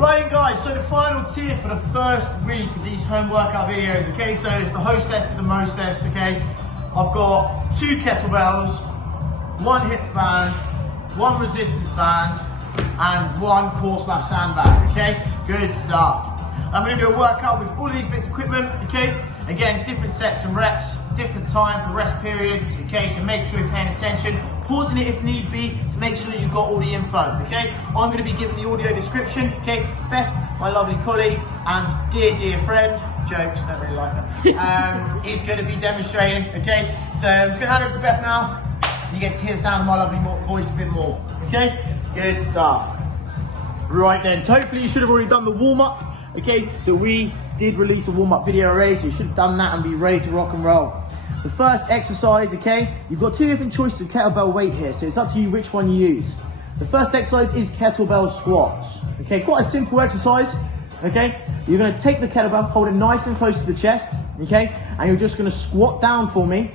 Right guys, so the final tier for the first week of these home workout videos, okay? So it's the hostess with the mostess, okay? I've got 2 kettlebells, 1 hip band, 1 resistance band, and 1 core/sandbag, okay? Good stuff. I'm gonna do a workout with all of these bits of equipment, okay? Again, different sets and reps, different time for rest periods, okay? So make sure you're paying attention, pausing it if need be to make sure you've got all the info, okay? I'm gonna be giving the audio description, okay? Beth, my lovely colleague and dear friend, jokes, don't really like her, is gonna be demonstrating, okay? So I'm just gonna hand it to Beth now, and you get to hear the sound of my lovely voice a bit more, okay? Good stuff. Right then, so hopefully you should have already done the warm-up, okay? That we did release a warm-up video already, so you should have done that and be ready to rock and roll. The first exercise, okay? You've got 2 different choices of kettlebell weight here, so it's up to you which one you use. The first exercise is kettlebell squats, okay? Quite a simple exercise, okay? You're gonna take the kettlebell, hold it nice and close to the chest, okay? And you're just gonna squat down for me,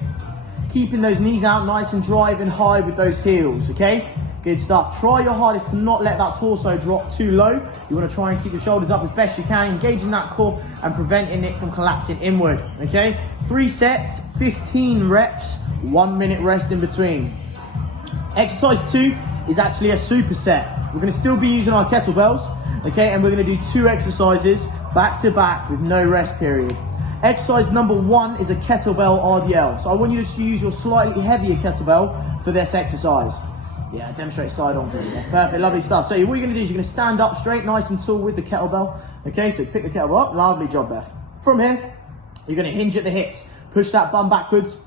keeping those knees out nice and driving high with those heels, okay? Good stuff. Try your hardest to not let that torso drop too low. You want to try and keep your shoulders up as best you can, engaging that core and preventing it from collapsing inward, okay? 3 sets, 15 reps, 1 minute rest in between. Exercise 2 is actually a superset. We're going to still be using our kettlebells, okay? And we're going to do 2 exercises back to back with no rest period. Exercise number 1 is a kettlebell RDL. So I want you to use your slightly heavier kettlebell for this exercise. Yeah, demonstrate side on for you. Perfect, lovely stuff. So what you're gonna do is you're gonna stand up straight, nice and tall with the kettlebell. Okay, so pick the kettlebell up, lovely job, Beth. From here, you're gonna hinge at the hips, push that bum backwards,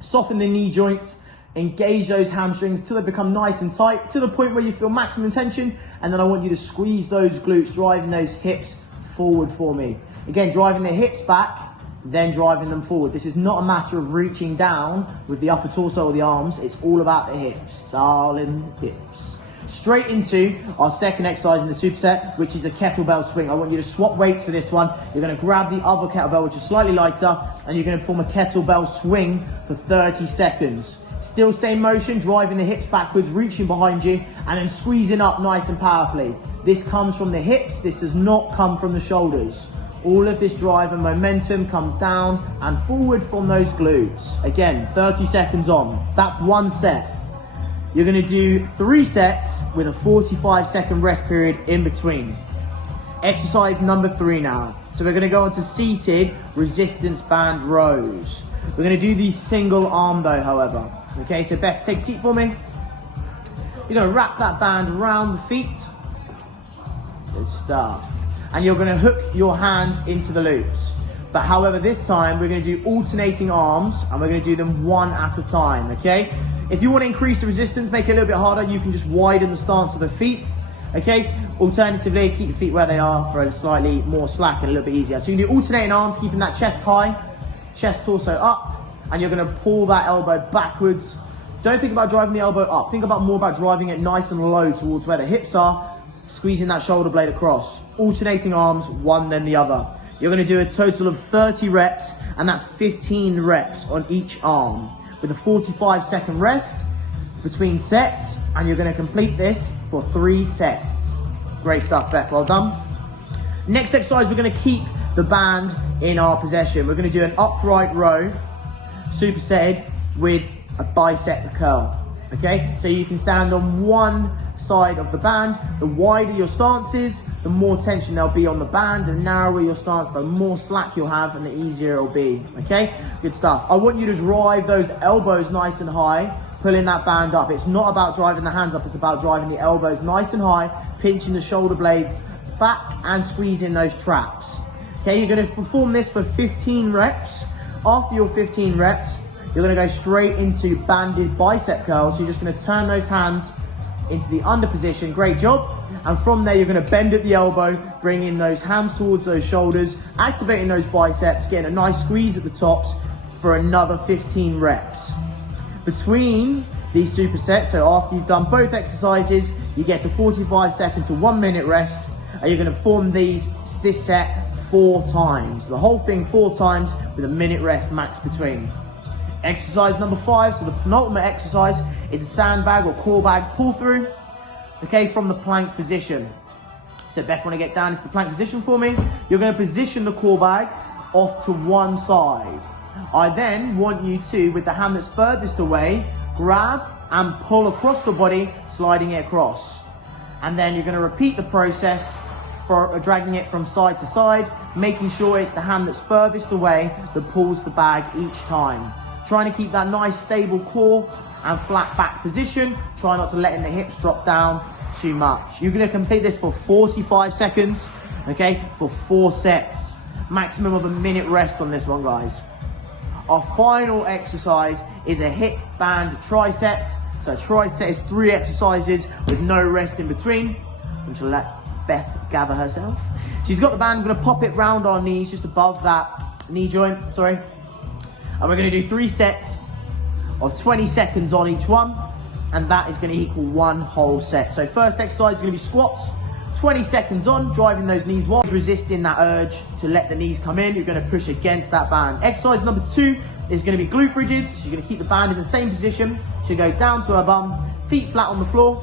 soften the knee joints, engage those hamstrings till they become nice and tight, to the point where you feel maximum tension, and then I want you to squeeze those glutes, driving those hips forward for me. Again, driving the hips back, then driving them forward. This is not a matter of reaching down with the upper torso or the arms. It's all about the hips. It's all in the hips. Straight into our second exercise in the superset, which is a kettlebell swing. I want you to swap weights for this one. You're going to grab the other kettlebell, which is slightly lighter, and you're going to form a kettlebell swing for 30 seconds. Still same motion, driving the hips backwards, reaching behind you, and then squeezing up nice and powerfully. This comes from the hips. This does not come from the shoulders. All of this drive and momentum comes down and forward from those glutes. Again, 30 seconds on. That's 1 set. You're gonna do 3 sets with a 45-second rest period in between. Exercise number 3 now. So we're gonna go on to seated resistance band rows. We're gonna do these single arm though, however. Okay, so Beth, take a seat for me. You're gonna wrap that band around the feet. Good stuff. And you're going to hook your hands into the loops. But however, this time we're going to do alternating arms, and we're going to do them 1 at a time, okay? If you want to increase the resistance, make it a little bit harder, you can just widen the stance of the feet, okay? Alternatively, keep your feet where they are for a slightly more slack and a little bit easier. So you can do alternating arms, keeping that chest high, chest torso up, and you're going to pull that elbow backwards. Don't think about driving the elbow up. Think about more about driving it nice and low towards where the hips are, squeezing that shoulder blade across. Alternating arms, 1 then the other. You're going to do a total of 30 reps, and that's 15 reps on each arm with a 45-second rest between sets, and you're going to complete this for 3 sets. Great stuff, Beth, well done. Next exercise, we're going to keep the band in our possession. We're going to do an upright row, supersetted with a bicep curl. Okay, so you can stand on one side of the band. The wider your stance is, the more tension there'll be on the band. The narrower your stance, the more slack you'll have, and the easier it'll be. Okay, good stuff. I want you to drive those elbows nice and high, pulling that band up. It's not about driving the hands up, it's about driving the elbows nice and high, pinching the shoulder blades back and squeezing those traps. Okay, you're going to perform this for 15 reps. After your 15 reps, you're going to go straight into banded bicep curls. So you're just going to turn those hands into the under position. Great job. And from there, you're going to bend at the elbow, bringing those hands towards those shoulders, activating those biceps, getting a nice squeeze at the tops for another 15 reps. Between these supersets, so after you've done both exercises, you get a 45-second to 1 minute rest, and you're going to perform this set 4 times. The whole thing 4 times with a minute rest max between. Exercise number 5, so the penultimate exercise is a sandbag or core bag pull through, okay, from the plank position. So Beth, want to get down into the plank position for me? You're going to position the core bag off to one side. I then want you to, with the hand that's furthest away, grab and pull across the body, sliding it across. And then you're going to repeat the process for dragging it from side to side, making sure it's the hand that's furthest away that pulls the bag each time. Trying to keep that nice stable core and flat back position. Try not to letting the hips drop down too much. You're going to complete this for 45 seconds, okay, for 4 sets. Maximum of a minute rest on this one, guys. Our final exercise is a hip band tricep. So a tricep is 3 exercises with no rest in between. I'm going to let Beth gather herself. She's got the band, we're going to pop it round our knees, just above that knee joint, sorry. And we're going to do 3 sets of 20 seconds on each one. And that is going to equal 1 whole set. So first exercise is going to be squats. 20 seconds on, driving those knees wide, resisting that urge to let the knees come in. You're going to push against that band. Exercise number 2 is going to be glute bridges. So you're going to keep the band in the same position. She'll go down to her bum, feet flat on the floor.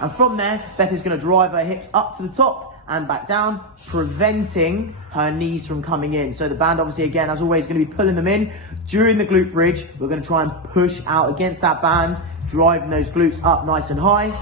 And from there, Beth is going to drive her hips up to the top and back down, preventing her knees from coming in. So the band, obviously, again, as always, going to be pulling them in. During the glute bridge, we're going to try and push out against that band, driving those glutes up nice and high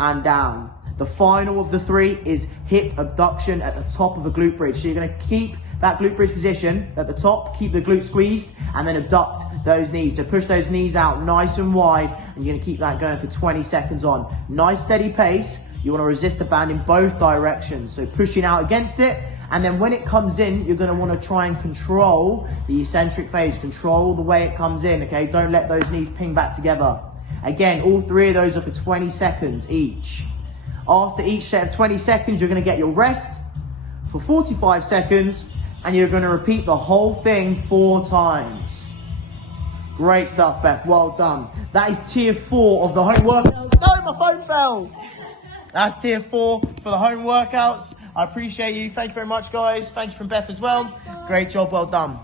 and down. The final of the 3 is hip abduction at the top of a glute bridge. So you're going to keep that glute bridge position at the top, keep the glute squeezed, and then abduct those knees. So push those knees out nice and wide, and you're going to keep that going for 20 seconds on. Nice steady pace. You want to resist the band in both directions. So pushing out against it, and then when it comes in, you're going to want to try and control the eccentric phase, control the way it comes in, okay? Don't let those knees ping back together. Again, all 3 of those are for 20 seconds each. After each set of 20 seconds, you're going to get your rest for 45 seconds, and you're going to repeat the whole thing 4 times. Great stuff, Beth. Well done. That is tier 4 of the home workouts. No, my phone fell. That's tier 4 for the home workouts. I appreciate you. Thank you very much, guys. Thank you from Beth as well. Great job. Well done.